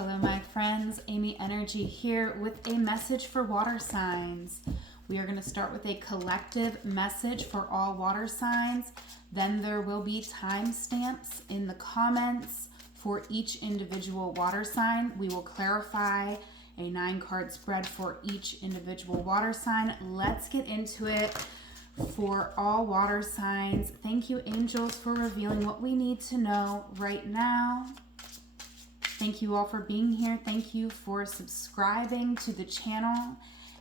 Hello, my friends. Amy Energy here with a message for water signs. We are going to start with a collective message for all water signs. Then there will be timestamps in the comments for each individual water sign. We will clarify a 9-card spread for each individual water sign. Let's get into it for all water signs. Thank you, angels, for revealing what we need to know right now. Thank you all for being here. Thank you for subscribing to the channel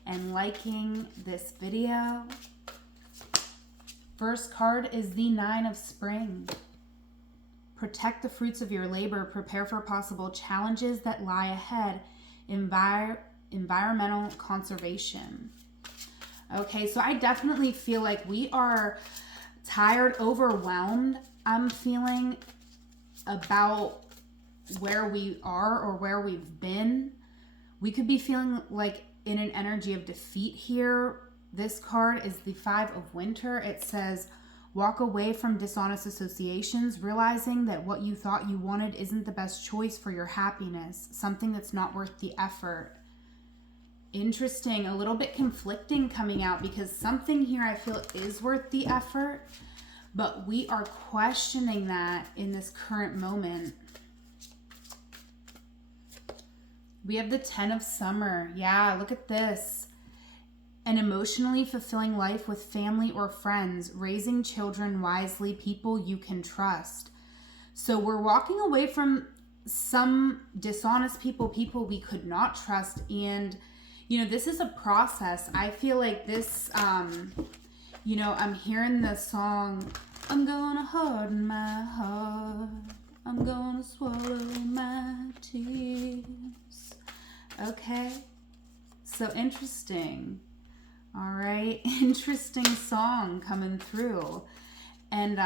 and liking this video. First card is the 9 of Spring. Protect the fruits of your labor. Prepare for possible challenges that lie ahead. Environmental conservation. Okay, so I definitely feel like we are tired, overwhelmed. I'm feeling about where we are or where we've been. We could be feeling like in an energy of defeat here. This card is the 5 of Winter. It says, walk away from dishonest associations, realizing that what you thought you wanted isn't the best choice for your happiness, something that's not worth the effort. Interesting, a little bit conflicting coming out, because something here I feel is worth the effort, but we are questioning that in this current moment. We have the 10 of Summer. Yeah, look at this. An emotionally fulfilling life with family or friends, raising children wisely, people you can trust. So we're walking away from some dishonest people we could not trust. And, you know, this is a process. I feel like this, you know, I'm hearing the song, I'm gonna harden my heart. I'm gonna swallow my tears. Okay, so interesting. All right, interesting song coming through. And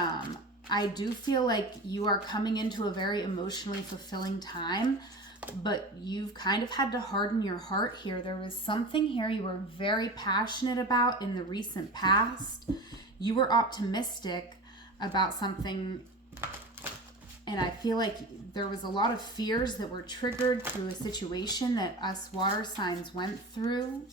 I do feel like you are coming into a very emotionally fulfilling time, but you've kind of had to harden your heart here. There was something here you were very passionate about in the recent past. You were optimistic about something, and I feel like there was a lot of fears that were triggered through a situation that us water signs went through.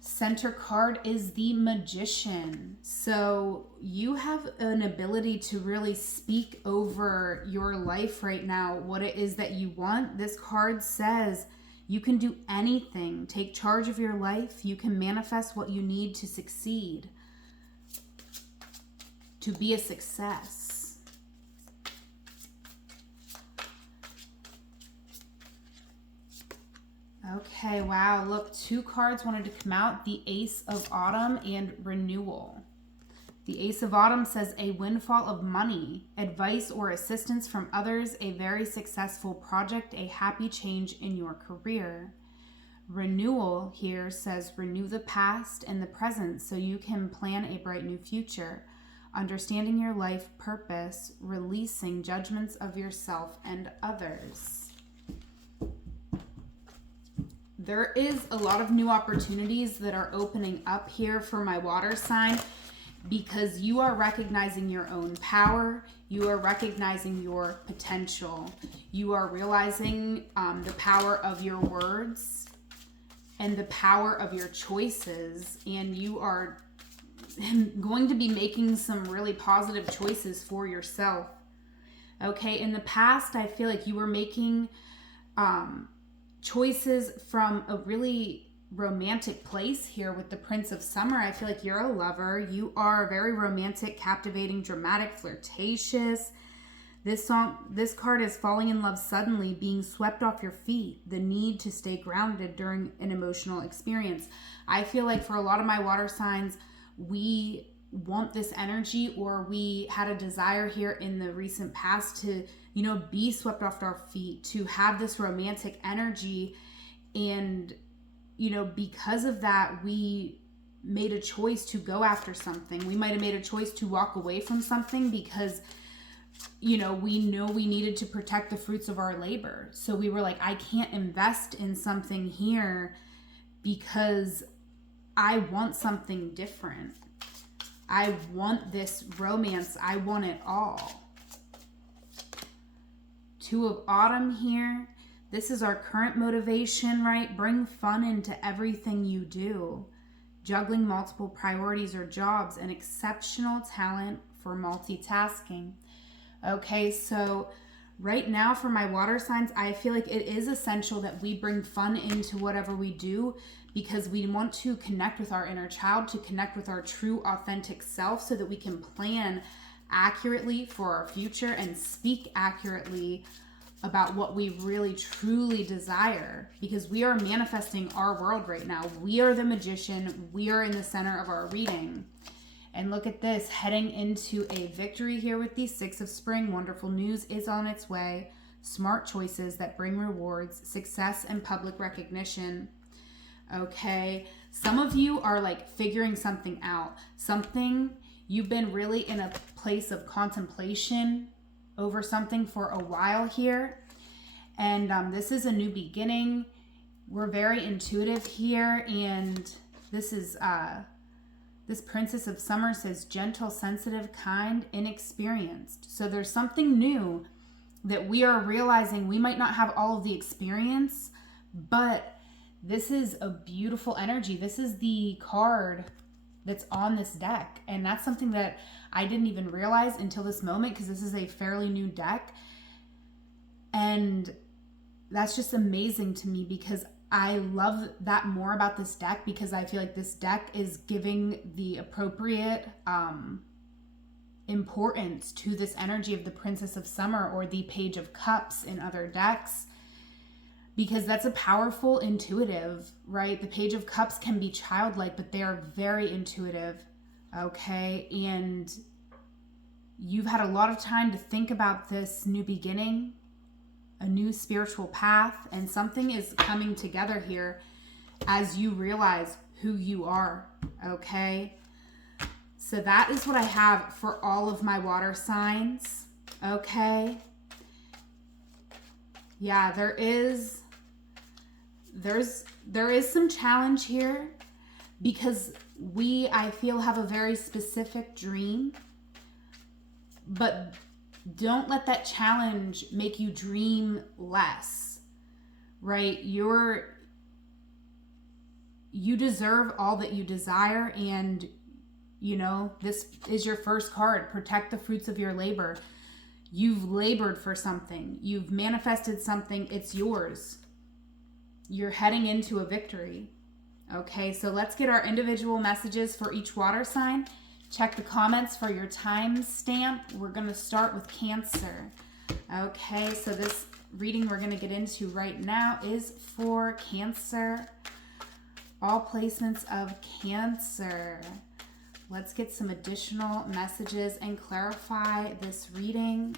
Center card is the Magician. So you have an ability to really speak over your life right now, what it is that you want. This card says you can do anything. Take charge of your life. You can manifest what you need to succeed, to be a success. Okay, wow, look, 2 cards wanted to come out, the Ace of Autumn and Renewal. The Ace of Autumn says a windfall of money, advice or assistance from others, a very successful project, a happy change in your career. Renewal here says renew the past and the present so you can plan a bright new future, understanding your life purpose, releasing judgments of yourself and others. There is a lot of new opportunities that are opening up here for my water sign, because you are recognizing your own power. You are recognizing your potential. You are realizing the power of your words and the power of your choices. And you are going to be making some really positive choices for yourself. Okay, in the past, I feel like you were making choices from a really romantic place here with the Prince of Summer. I feel like you're a lover. You are very romantic, captivating, dramatic, flirtatious. This card is falling in love suddenly, being swept off your feet, the need to stay grounded during an emotional experience. I feel like for a lot of my water signs, we want this energy, or we had a desire here in the recent past to, you know, be swept off our feet, to have this romantic energy. And, you know, because of that, we made a choice to go after something. We might have made a choice to walk away from something because, you know we needed to protect the fruits of our labor. So we were like, I can't invest in something here because I want something different. I want this romance. I want it all. Two of Autumn here. This is our current motivation, right? Bring fun into everything you do. Juggling multiple priorities or jobs, an exceptional talent for multitasking. Okay, so right now for my water signs, I feel like it is essential that we bring fun into whatever we do, because we want to connect with our inner child, to connect with our true authentic self, so that we can plan accurately for our future and speak accurately about what we really truly desire, because we are manifesting our world right now. We are the magician. We are in the center of our reading. And look at this, heading into a victory here with the Six of Spring. Wonderful news is on its way. Smart choices that bring rewards, success, and public recognition. Okay, some of you are like figuring something out. You've been really in a place of contemplation over something for a while here. And this is a new beginning. We're very intuitive here. And this is, this Princess of Summer says gentle, sensitive, kind, inexperienced. So there's something new that we are realizing. We might not have all of the experience, but this is a beautiful energy. This is the card that's on this deck. And that's something that I didn't even realize until this moment, because this is a fairly new deck. And that's just amazing to me, because I love that more about this deck, because I feel like this deck is giving the appropriate importance to this energy of the Princess of Summer, or the Page of Cups in other decks, because that's a powerful intuitive, right? The Page of Cups can be childlike, but they are very intuitive, okay? And you've had a lot of time to think about this new beginning, a new spiritual path, and something is coming together here as you realize who you are, okay? So that is what I have for all of my water signs, okay? Yeah, there is some challenge here, because I feel, have a very specific dream, but don't let that challenge make you dream less, right? You deserve all that you desire. And you know, this is your first card. Protect the fruits of your labor. You've labored for something. You've manifested something. It's yours. You're heading into a victory. Okay, so let's get our individual messages for each water sign. Check the comments for your time stamp. We're going to start with Cancer. Okay, so this reading we're going to get into right now is for Cancer. All placements of Cancer. Let's get some additional messages and clarify this reading.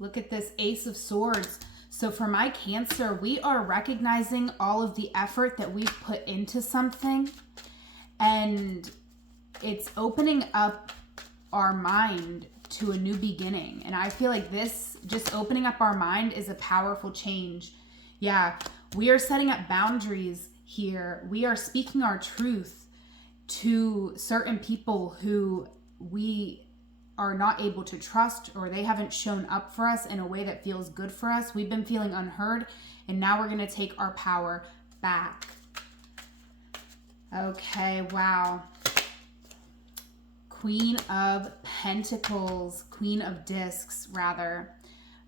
Look at this Ace of Swords. So for my Cancer, we are recognizing all of the effort that we've put into something, and it's opening up our mind to a new beginning. And I feel like this, just opening up our mind, is a powerful change. Yeah, we are setting up boundaries here. We are speaking our truth to certain people who we are not able to trust, or they haven't shown up for us in a way that feels good for us. We've been feeling unheard, and now we're going to take our power back. Okay, wow. Queen of Pentacles, Queen of Discs, rather.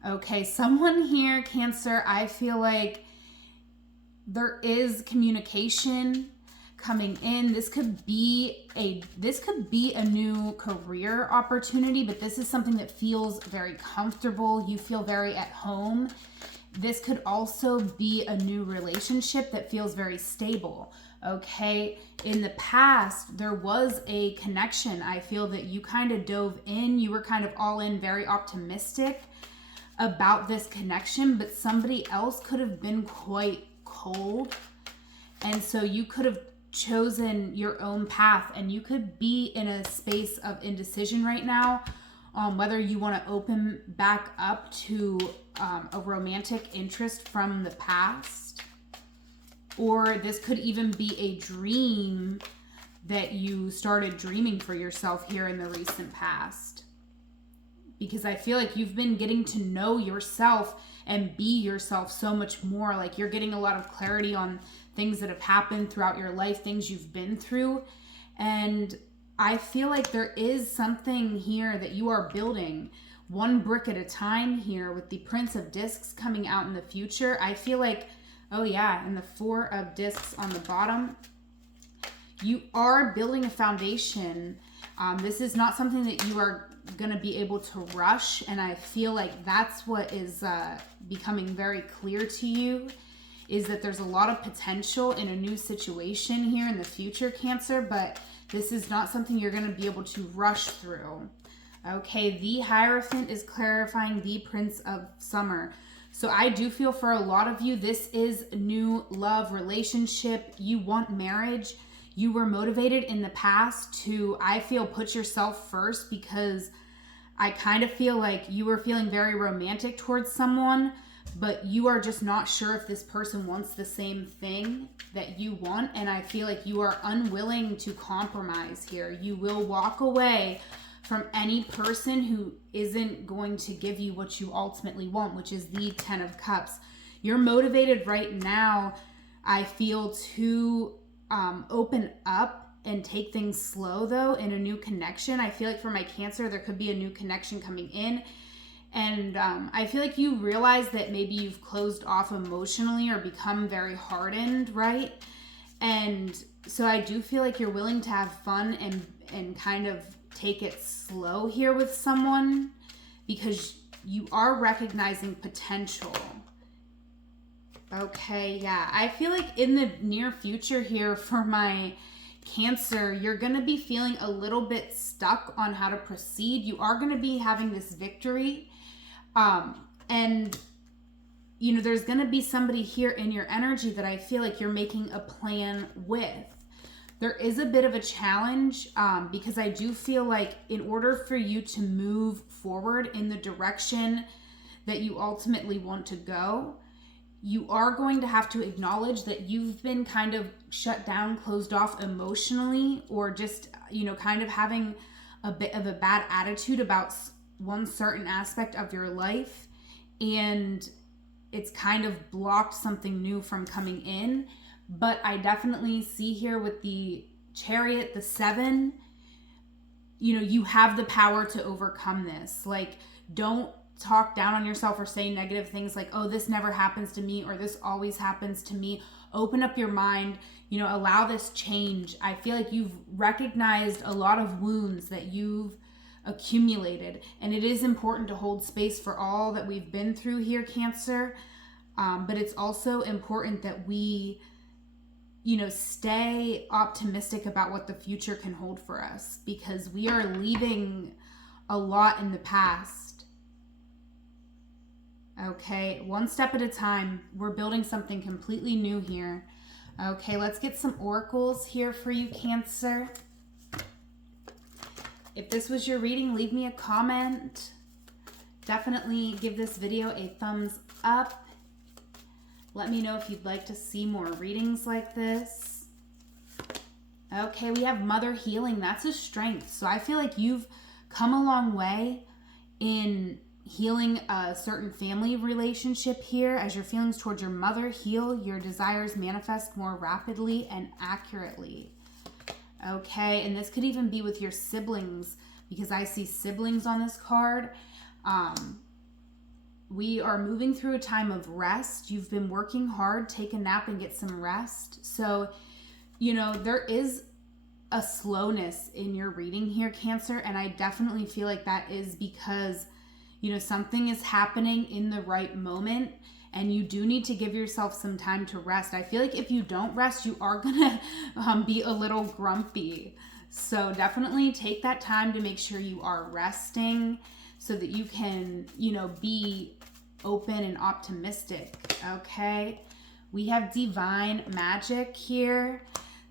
Okay, someone here, Cancer, I feel like there is communication coming in. This could be a new career opportunity, but this is something that feels very comfortable. You feel very at home. This could also be a new relationship that feels very stable. Okay, in the past there was a connection. I feel that you kind of dove in, you were kind of all in, very optimistic about this connection, but somebody else could have been quite cold, and so you could have chosen your own path, and you could be in a space of indecision right now on whether you want to open back up to a romantic interest from the past, or this could even be a dream that you started dreaming for yourself here in the recent past. because I feel like you've been getting to know yourself and be yourself so much more. Like you're getting a lot of clarity on things that have happened throughout your life, things you've been through. And I feel like there is something here that you are building one brick at a time here with the Prince of Discs coming out in the future. I feel like, oh yeah, and the Four of Discs on the bottom, you are building a foundation. This is not something that you are going to be able to rush. And I feel like that's what is becoming very clear to you, is that there's a lot of potential in a new situation here in the future, Cancer, but this is not something you're going to be able to rush through. Okay, the Hierophant is clarifying the Prince of Summer. So I do feel for a lot of you, this is new love relationship. You want marriage. You were motivated in the past to, I feel, put yourself first, because I kind of feel like you were feeling very romantic towards someone, but you are just not sure if this person wants the same thing that you want. And I feel like you are unwilling to compromise here. You will walk away from any person who isn't going to give you what you ultimately want, which is the Ten of Cups. You're motivated right now, I feel, to open up and take things slow, though, in a new connection. I feel like for my Cancer, there could be a new connection coming in. And I feel like you realize that maybe you've closed off emotionally or become very hardened, right? And so I do feel like you're willing to have fun and kind of take it slow here with someone, because you are recognizing potential. Okay, yeah. I feel like in the near future here for my Cancer, you're going to be feeling a little bit stuck on how to proceed. You are going to be having this victory. And, you know, there's going to be somebody here in your energy that I feel like you're making a plan with. There is a bit of a challenge because I do feel like in order for you to move forward in the direction that you ultimately want to go, you are going to have to acknowledge that you've been kind of shut down, closed off emotionally, or just, you know, kind of having a bit of a bad attitude about one certain aspect of your life, and it's kind of blocked something new from coming in. But I definitely see here with the Chariot, the 7, you know, you have the power to overcome this. Like, don't talk down on yourself or say negative things like, oh, this never happens to me, or this always happens to me. Open up your mind, you know, allow this change. I feel like you've recognized a lot of wounds that you've accumulated, and it is important to hold space for all that we've been through here, Cancer. But it's also important that we, you know, stay optimistic about what the future can hold for us, because we are leaving a lot in the past. Okay, one step at a time. We're building something completely new here. Okay, let's get some oracles here for you, Cancer. If this was your reading, leave me a comment. Definitely give this video a thumbs up. Let me know if you'd like to see more readings like this. Okay, we have Mother Healing. That's a strength. So I feel like you've come a long way in healing a certain family relationship here. As your feelings towards your mother heal, your desires manifest more rapidly and accurately. Okay, and this could even be with your siblings, because I see siblings on this card. We are moving through a time of rest. You've been working hard. Take a nap and get some rest. So, you know, there is a slowness in your reading here, Cancer, and I definitely feel like that is because, you know, something is happening in the right moment, and you do need to give yourself some time to rest. I feel like if you don't rest, you are gonna be a little grumpy. So definitely take that time to make sure you are resting so that you can, you know, be open and optimistic. Okay, we have Divine Magic here.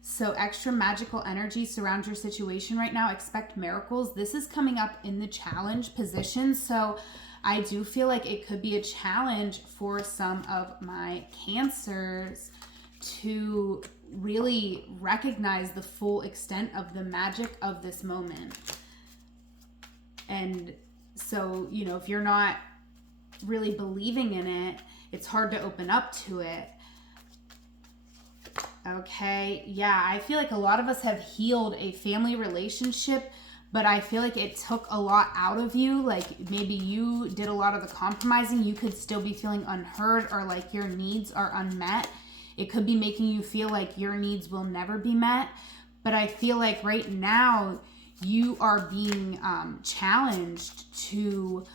So extra magical energy surrounds your situation right now. Expect miracles. This is coming up in the challenge position. So I do feel like it could be a challenge for some of my Cancers to really recognize the full extent of the magic of this moment. And So, you know, if you're not really believing in it, it's hard to open up to it. Okay, yeah, I feel like a lot of us have healed a family relationship, but I feel like it took a lot out of you. Like maybe you did a lot of the compromising. You could still be feeling unheard, or like your needs are unmet. It could be making you feel like your needs will never be met. But I feel like right now you are being challenged to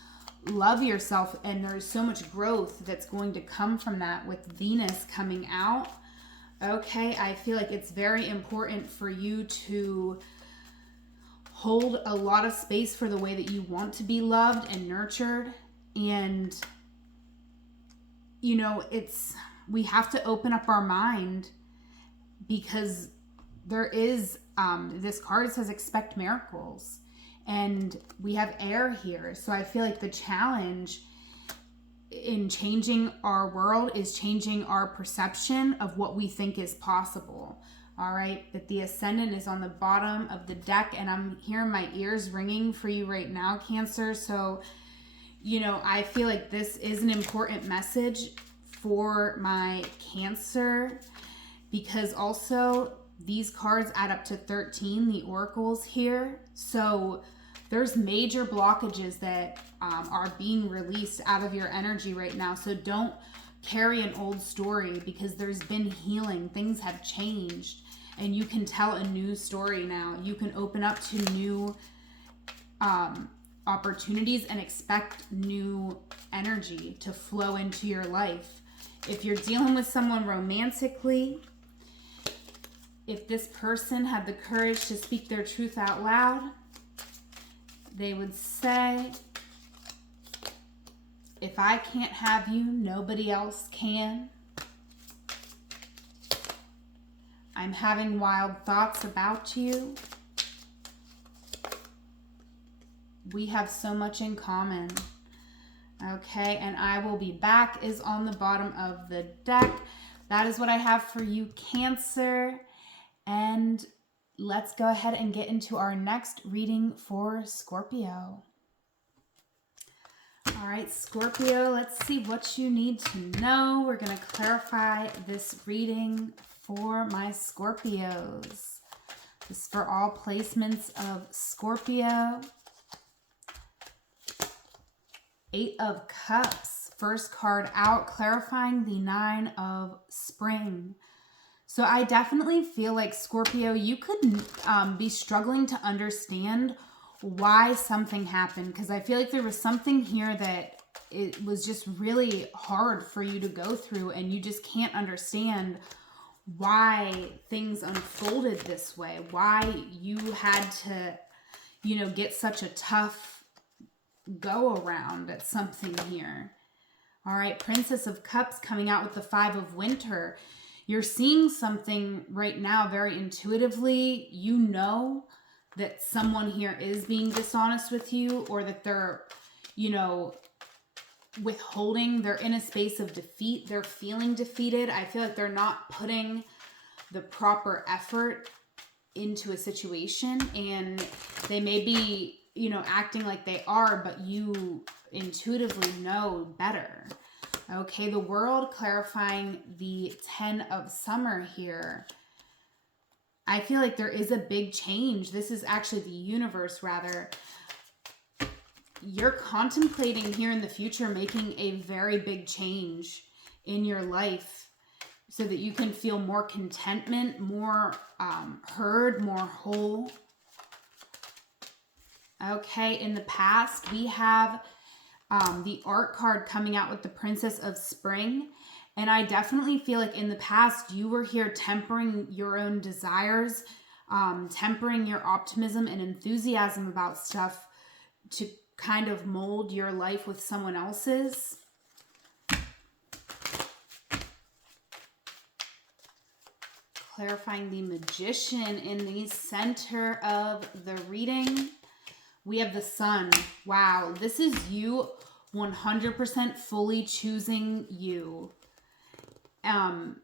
love yourself, and there's so much growth that's going to come from that with Venus coming out. Okay, I feel like it's very important for you to hold a lot of space for the way that you want to be loved and nurtured. And, you know, we have to open up our mind, because there is, this card says expect miracles. And we have air here. So I feel like the challenge in changing our world is changing our perception of what we think is possible. All right, but the ascendant is on the bottom of the deck, and I'm hearing my ears ringing for you right now, Cancer. So, you know, I feel like this is an important message for my Cancer, because also these cards add up to 13, the oracles here. So there's major blockages that are being released out of your energy right now. So don't carry an old story, because there's been healing. Things have changed, and you can tell a new story now. You can open up to new opportunities and expect new energy to flow into your life. If you're dealing with someone romantically, if this person had the courage to speak their truth out loud, they would say, if I can't have you, nobody else can. I'm having wild thoughts about you. We have so much in common. Okay, and I will be back is on the bottom of the deck. That is what I have for you, Cancer. And let's go ahead and get into our next reading for Scorpio. All right, Scorpio, let's see what you need to know. We're going to clarify this reading for my Scorpios. This is for all placements of Scorpio. 8 of Cups, first card out, clarifying the 9 of Spring. So I definitely feel like, Scorpio, you could be struggling to understand why something happened, because I feel like there was something here that it was just really hard for you to go through, and you just can't understand why things unfolded this way, why you had to, you know, get such a tough go around at something here. All right, Princess of Cups coming out with the 5 of Winter. You're seeing something right now very intuitively. You know that someone here is being dishonest with you, or that they're, you know, withholding. They're in a space of defeat. They're feeling defeated. I feel like they're not putting the proper effort into a situation, and they may be, you know, acting like they are, but you intuitively know better. Okay, the World, clarifying the 10 of Summer here. I feel like there is a big change. This is actually the universe, rather. You're contemplating here in the future making a very big change in your life, so that you can feel more contentment, more heard, more whole. Okay, in the past, we have the Art card coming out with the Princess of Spring. And I definitely feel like in the past, you were here tempering your own desires, tempering your optimism and enthusiasm about stuff to kind of mold your life with someone else's. Clarifying the Magician in the center of the reading. We have the Sun. Wow, this is you 100% fully choosing you. And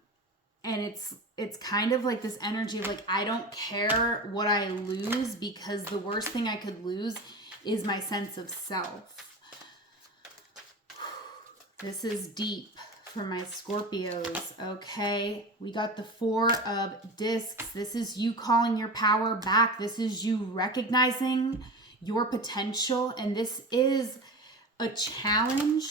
it's kind of like this energy of like, I don't care what I lose, because the worst thing I could lose is my sense of self. This is deep for my Scorpios, okay? We got the 4 of Discs. This is you calling your power back. This is you recognizing your potential, and this is a challenge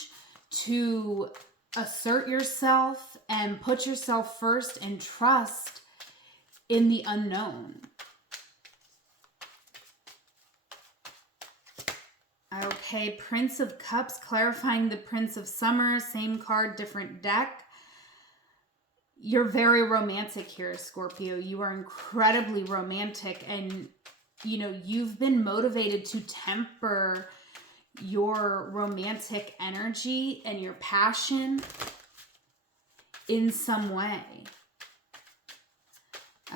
to assert yourself and put yourself first and trust in the unknown. Okay, Prince of Cups, clarifying the Prince of Summer, same card, different deck. You're very romantic here, Scorpio. You are incredibly romantic, and you know, you've been motivated to temper your romantic energy and your passion in some way.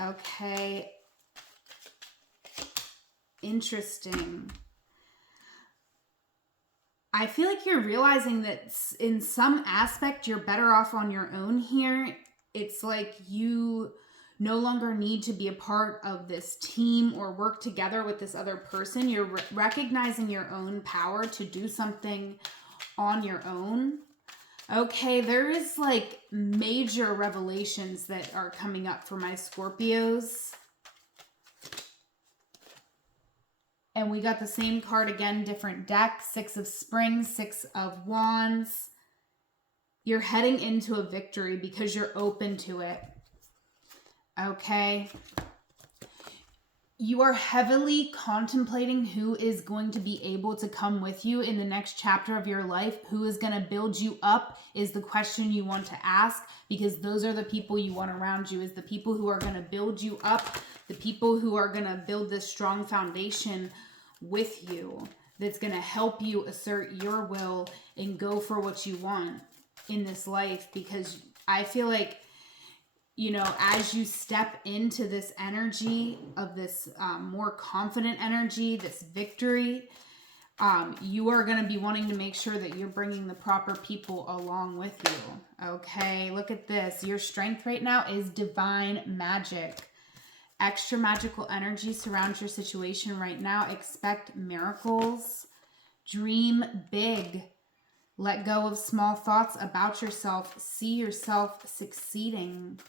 Okay. Interesting. I feel like you're realizing that in some aspect you're better off on your own here. It's like you no longer need to be a part of this team or work together with this other person. You're recognizing your own power to do something on your own. Okay, there is like major revelations that are coming up for my Scorpios. And we got the same card again, different deck, 6 of Springs, 6 of Wands. You're heading into a victory because you're open to it. Okay. You are heavily contemplating who is going to be able to come with you in the next chapter of your life. Who is going to build you up is the question you want to ask, because those are the people you want around you, is the people who are going to build you up, the people who are going to build this strong foundation with you, that's going to help you assert your will and go for what you want in this life. Because I feel like, you know, as you step into this energy of this more confident energy, this victory, you are going to be wanting to make sure that you're bringing the proper people along with you. Okay, look at this. Your strength right now is divine magic. Extra magical energy surrounds your situation right now. Expect miracles. Dream big. Let go of small thoughts about yourself. See yourself succeeding.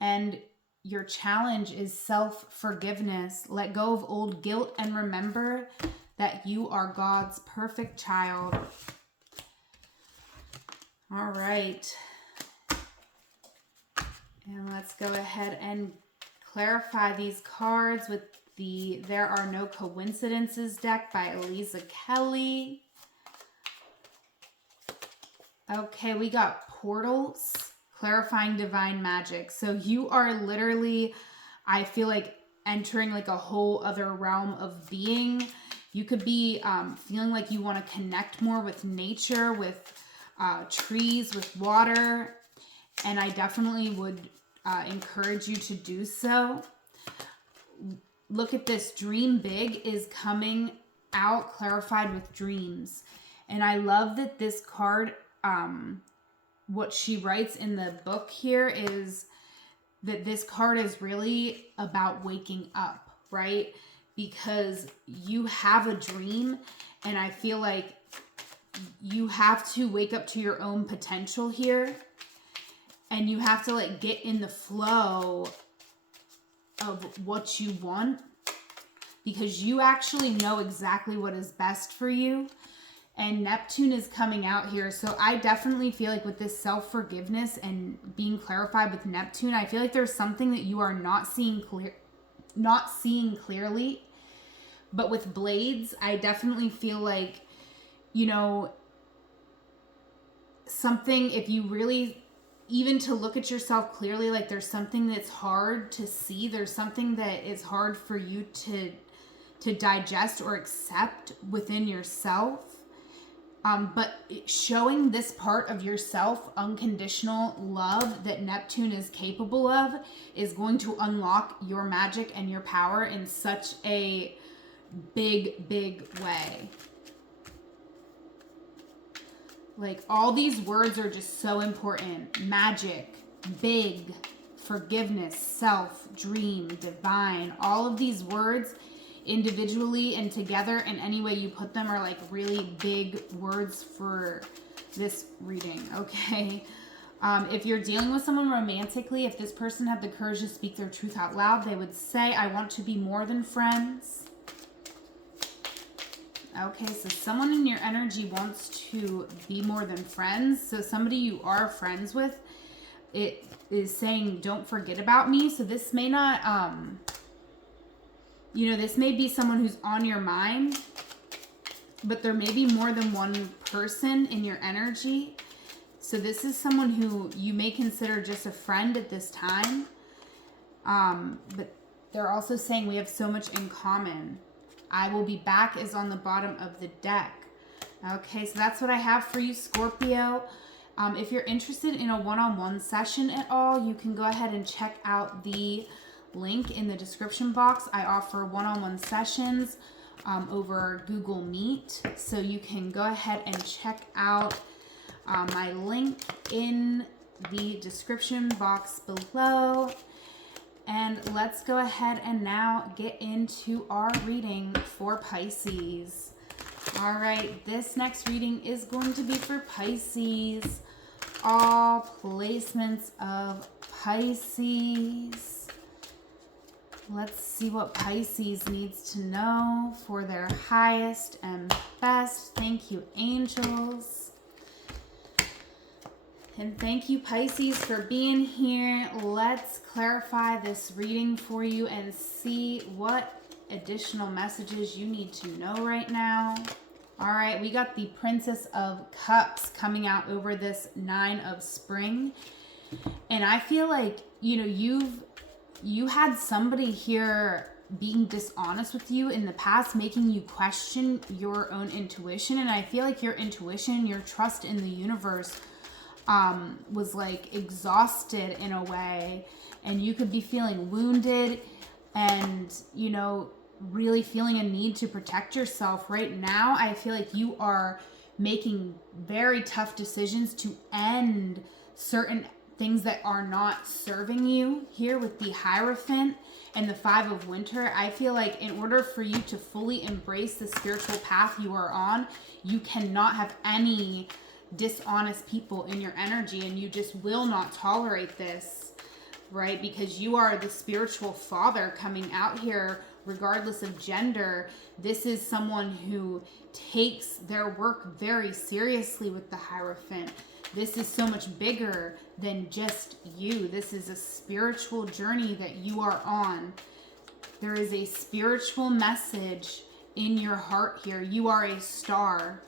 And your challenge is self-forgiveness. Let go of old guilt and remember that you are God's perfect child. All right. And let's go ahead and clarify these cards with the There Are No Coincidences deck by Elisa Kelly. Okay, we got portals, clarifying divine magic. So you are literally, I feel like, entering like a whole other realm of being. You could be feeling like you want to connect more with nature, with trees, with water. And I definitely would encourage you to do so. Look at this. Dream big is coming out clarified with dreams. And I love that this card, what she writes in the book here is that this card is really about waking up, right? Because you have a dream, and I feel like you have to wake up to your own potential here. And you have to like get in the flow of what you want, because you actually know exactly what is best for you. And Neptune is coming out here. So I definitely feel like with this self-forgiveness and being clarified with Neptune, I feel like there's something that you are not seeing clearly. But with Blades, I definitely feel like, you know, something, if you really, even to look at yourself clearly, like there's something that's hard to see. There's something that is hard for you to digest or accept within yourself. But showing this part of yourself, unconditional love that Neptune is capable of, is going to unlock your magic and your power in such a big, big way. Like, all these words are just so important. Magic, big, forgiveness, self, dream, divine. All of these words, individually and together in any way you put them are like really big words for this reading, okay? If you're dealing with someone romantically, if this person had the courage to speak their truth out loud, they would say, I want to be more than friends. Okay, so someone in your energy wants to be more than friends. So somebody you are friends with, it is saying, don't forget about me. So this may not, this may be someone who's on your mind, but there may be more than one person in your energy. So this is someone who you may consider just a friend at this time. But they're also saying we have so much in common. I will be back is on the bottom of the deck. Okay, so that's what I have for you, Scorpio. If you're interested in a one-on-one session at all, you can go ahead and check out the link in the description box. I offer one-on-one sessions over Google Meet. So you can go ahead and check out my link in the description box below. And let's go ahead and now get into our reading for Pisces. All right, this next reading is going to be for Pisces. All placements of Pisces. Let's see what Pisces needs to know for their highest and best. Thank you, angels. And thank you, Pisces, for being here. Let's clarify this reading for you and see what additional messages you need to know right now. All right, we got the Princess of Cups coming out over this Nine of Spring. And I feel like, you had somebody here being dishonest with you in the past, making you question your own intuition. And I feel like your intuition, your trust in the universe was like exhausted in a way, and you could be feeling wounded and really feeling a need to protect yourself. Right now I feel like you are making very tough decisions to end certain things that are not serving you. Here with the Hierophant and the Five of Winter, I feel like in order for you to fully embrace the spiritual path you are on, you cannot have any dishonest people in your energy, and you just will not tolerate this, right? Because you are the spiritual father coming out here regardless of gender. This is someone who takes their work very seriously with the Hierophant. This is so much bigger than just you. This is a spiritual journey that you are on. There is a spiritual message in your heart here. You are a star.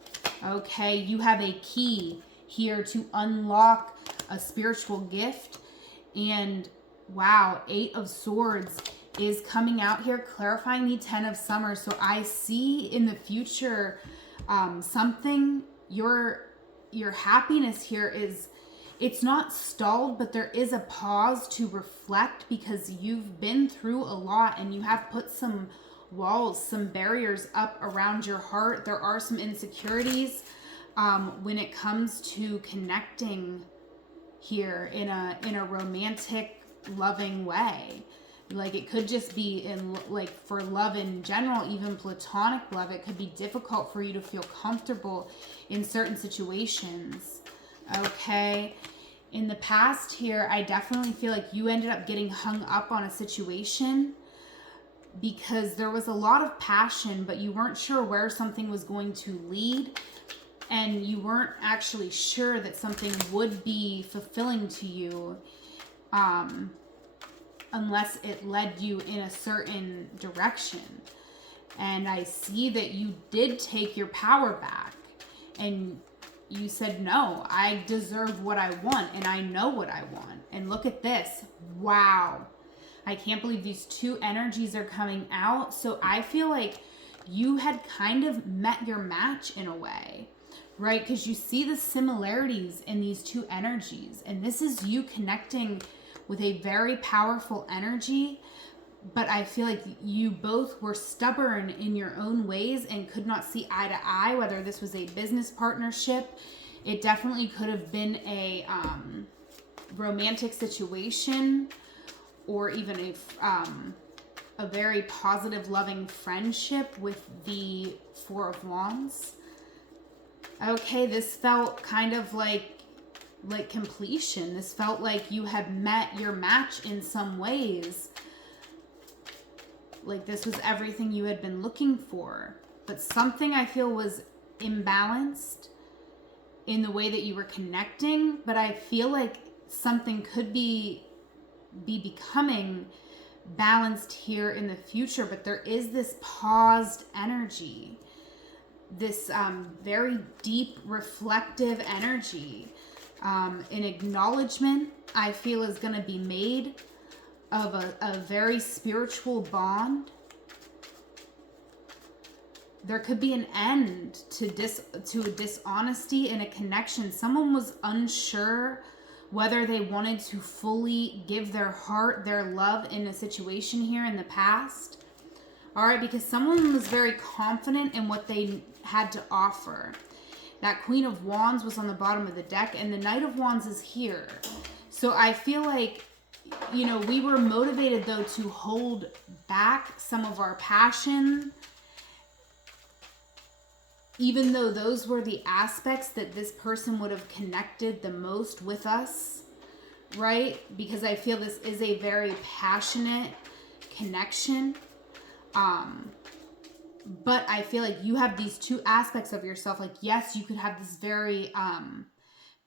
Okay, you have a key here to unlock a spiritual gift. And wow, Eight of Swords is coming out here, clarifying the Ten of Summer. So I see in the future something, your happiness here is, it's not stalled, but there is a pause to reflect because you've been through a lot and you have put some walls, some barriers up around your heart. There are some insecurities when it comes to connecting here in a romantic, loving way. Like it could just be in like for love in general, even platonic love. It could be difficult for you to feel comfortable in certain situations. Okay. In the past here, I definitely feel like you ended up getting hung up on a situation because there was a lot of passion, but you weren't sure where something was going to lead, and you weren't actually sure that something would be fulfilling to you unless it led you in a certain direction. And I see that you did take your power back and you said, no, I deserve what I want and I know what I want. And look at this. Wow. I can't believe these two energies are coming out. So I feel like you had kind of met your match in a way, right? Because you see the similarities in these two energies. And this is you connecting with a very powerful energy. But I feel like you both were stubborn in your own ways and could not see eye to eye, whether this was a business partnership. It definitely could have been a romantic situation, or even a very positive, loving friendship with the Four of Wands. Okay, this felt kind of like completion. This felt like you had met your match in some ways. Like this was everything you had been looking for. But something I feel was imbalanced in the way that you were connecting. But I feel like something could be becoming balanced here in the future. But there is this paused energy. This very deep, reflective energy. An acknowledgement, I feel, is going to be made of a very spiritual bond. There could be an end to a dishonesty in a connection. Someone was unsure whether they wanted to fully give their heart, their love in a situation here in the past. All right, because someone was very confident in what they had to offer. That Queen of Wands was on the bottom of the deck, and the Knight of Wands is here. So I feel like, you know, we were motivated, though, to hold back some of our passion, even though those were the aspects that this person would have connected the most with us, right? Because I feel this is a very passionate connection. But I feel like you have these two aspects of yourself. Like, yes, you could have this very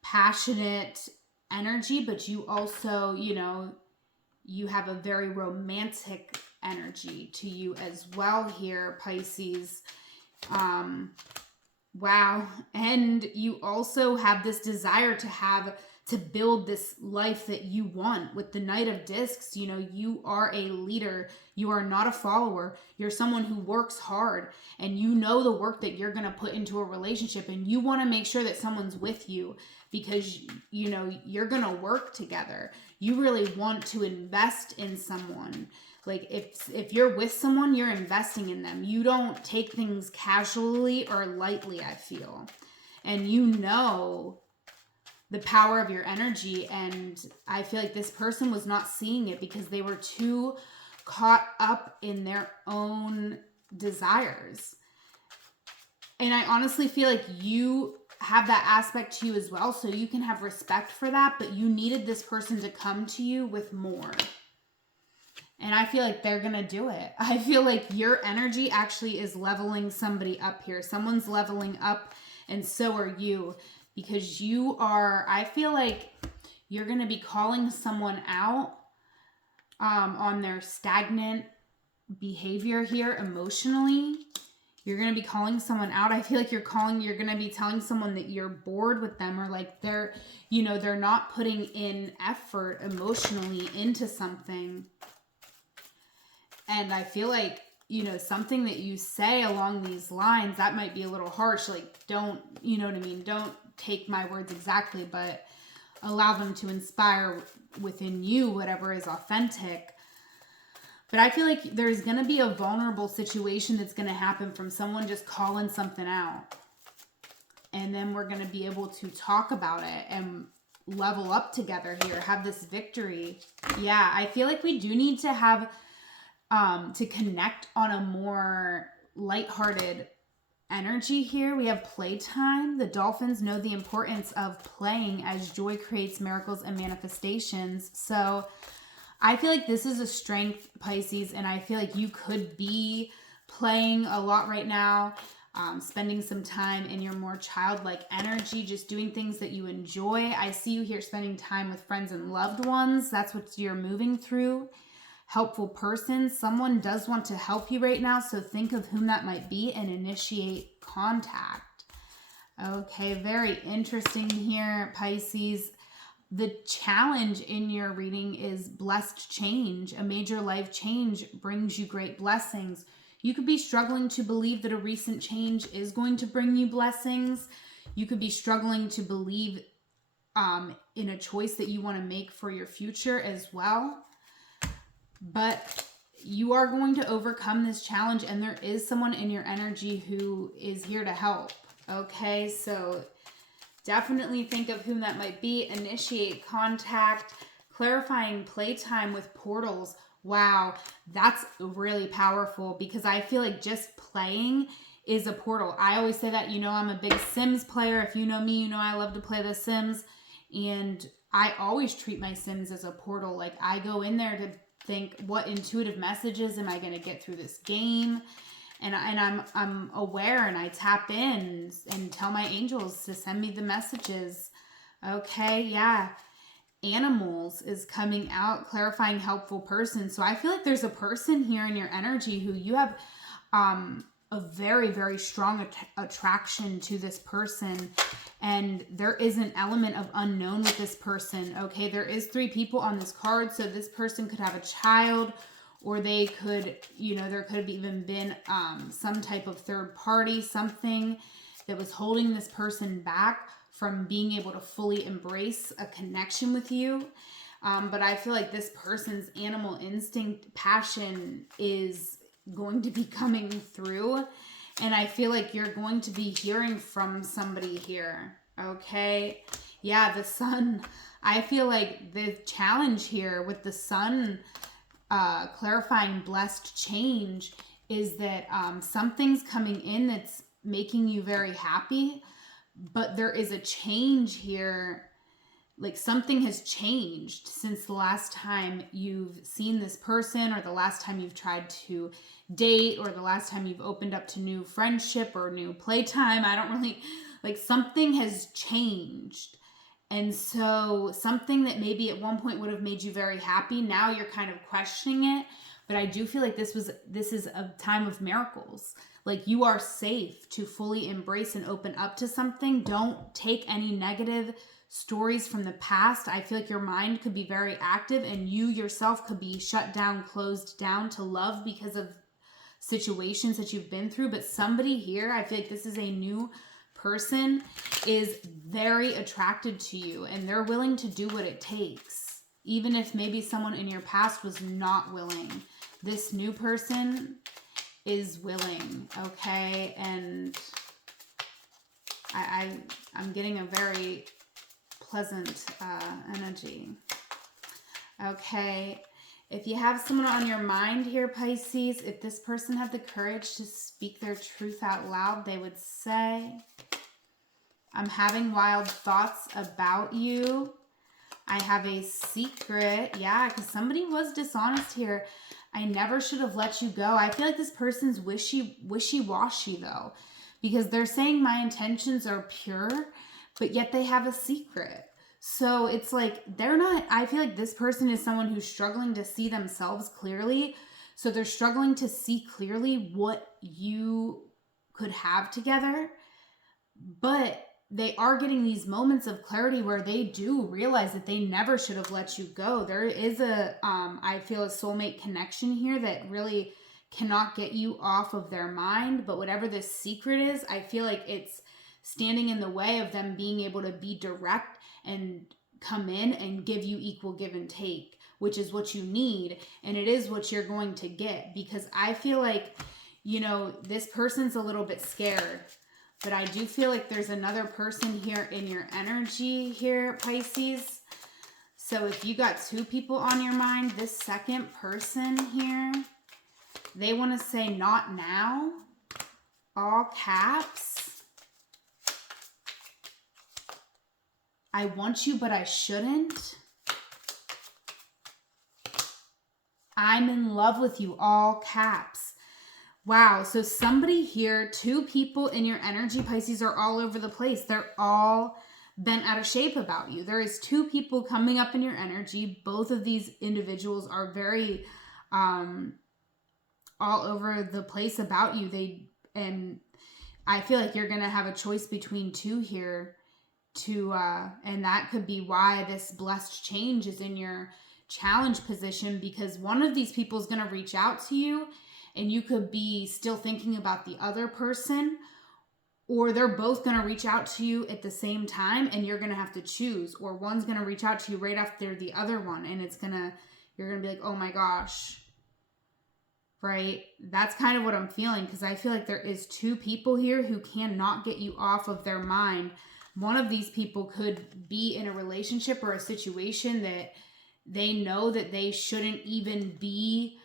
passionate energy, but you also, you know, you have a very romantic energy to you as well here, Pisces. Wow. And you also have this desire to build this life that you want. With the Knight of Discs, you know, you are a leader. You are not a follower. You're someone who works hard, and you know the work that you're going to put into a relationship, and you want to make sure that someone's with you because, you know, you're going to work together. You really want to invest in someone. Like if you're with someone, you're investing in them. You don't take things casually or lightly, I feel. And you know the power of your energy, and I feel like this person was not seeing it because they were too caught up in their own desires. And I honestly feel like you have that aspect to you as well, so you can have respect for that, but you needed this person to come to you with more. And I feel like they're gonna do it. I feel like your energy actually is leveling somebody up here. Someone's leveling up, and so are you. Because you are, I feel like you're going to be calling someone out on their stagnant behavior here emotionally. You're going to be calling someone out. I feel like you're going to be telling someone that you're bored with them, or like they're not putting in effort emotionally into something. And I feel like, you know, something that you say along these lines, that might be a little harsh. Like, don't, you know what I mean? Don't take my words exactly, but allow them to inspire within you whatever is authentic. But I feel like there's going to be a vulnerable situation that's going to happen from someone just calling something out. And then we're going to be able to talk about it and level up together here, have this victory. Yeah, I feel like we do need to have to connect on a more lighthearted energy here. We have playtime. The dolphins know the importance of playing as joy creates miracles and manifestations. So I feel like this is a strength, Pisces, and I feel like you could be playing a lot right now, spending some time in your more childlike energy, just doing things that you enjoy. I see you here spending time with friends and loved ones. That's what you're moving through. Helpful person. Someone does want to help you right now, so think of whom that might be and initiate contact. Okay, very interesting here, Pisces. The challenge in your reading is blessed change. A major life change brings you great blessings. You could be struggling to believe that a recent change is going to bring you blessings. You could be struggling to believe in a choice that you want to make for your future as well. But you are going to overcome this challenge, and there is someone in your energy who is here to help. Okay, so definitely think of whom that might be. Initiate contact. Clarifying playtime with portals. Wow, that's really powerful because I feel like just playing is a portal. I always say that, I'm a big Sims player. If you know me, I love to play The Sims. And I always treat my Sims as a portal. Like I go in there to think, what intuitive messages am I going to get through this game? And I'm aware, and I tap in and tell my angels to send me the messages. Okay, yeah. Animals is coming out, clarifying helpful person. So I feel like there's a person here in your energy who you have a very, very strong attraction to this person. And there is an element of unknown with this person. Okay, there is 3 people on this card. So this person could have a child, or they could, there could have even been some type of third party, something that was holding this person back from being able to fully embrace a connection with you. But I feel like this person's animal instinct passion is going to be coming through. And I feel like you're going to be hearing from somebody here. Okay. Yeah, the sun. I feel like the challenge here with the sun clarifying blessed change is that something's coming in that's making you very happy. But there is a change here, like something has changed since the last time you've seen this person, or the last time you've tried to date, or the last time you've opened up to new friendship or new playtime. I don't really, like something has changed. And so something that maybe at one point would have made you very happy, now you're kind of questioning it. But I do feel like this is a time of miracles. Like you are safe to fully embrace and open up to something. Don't take any negative stories from the past. I feel like your mind could be very active, and you yourself could be shut down, closed down to love because of situations that you've been through. But somebody here, I feel like this is a new person, is very attracted to you, and they're willing to do what it takes. Even if maybe someone in your past was not willing, this new person is willing, okay? And I'm getting a very pleasant energy. Okay, if you have someone on your mind here, Pisces, if this person had the courage to speak their truth out loud, they would say, I'm having wild thoughts about you. I have a secret. Yeah, because somebody was dishonest here. I never should have let you go. I feel like this person's wishy-washy though, because they're saying my intentions are pure, but yet they have a secret. So it's like I feel like this person is someone who's struggling to see themselves clearly. So they're struggling to see clearly what you could have together, but they are getting these moments of clarity where they do realize that they never should have let you go. There is I feel a soulmate connection here that really cannot get you off of their mind. But whatever this secret is, I feel like it's standing in the way of them being able to be direct and come in and give you equal give and take, which is what you need. And it is what you're going to get, because I feel like, this person's a little bit scared. But I do feel like there's another person here in your energy here, Pisces. So if you got 2 people on your mind, this second person here, they want to say not now, all caps. I want you, but I shouldn't. I'm in love with you, all caps. Wow, so somebody here, 2 people in your energy, Pisces, are all over the place. They're all bent out of shape about you. There is 2 people coming up in your energy. Both of these individuals are very all over the place about you. And I feel like you're going to have a choice between 2 here and that could be why this blessed change is in your challenge position, because one of these people is going to reach out to you, and you could be still thinking about the other person, or they're both going to reach out to you at the same time, and you're going to have to choose, or one's going to reach out to you right after the other one, and you're going to be like, oh my gosh, right? That's kind of what I'm feeling, because I feel like there is 2 people here who cannot get you off of their mind. One of these people could be in a relationship or a situation that they know that they shouldn't even be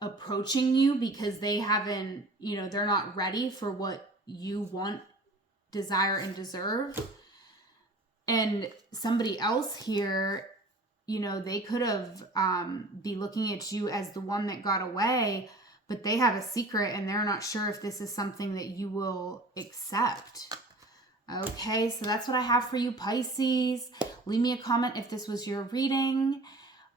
approaching you because they haven't, they're not ready for what you want, desire, and deserve. And somebody else here, they could have be looking at you as the one that got away, but they have a secret and they're not sure if this is something that you will accept. Okay, so that's what I have for you, Pisces. Leave me a comment if this was your reading.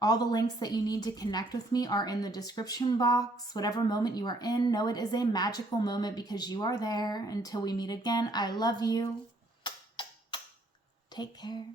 All the links that you need to connect with me are in the description box. Whatever moment you are in, know it is a magical moment because you are there. Until we meet again, I love you. Take care.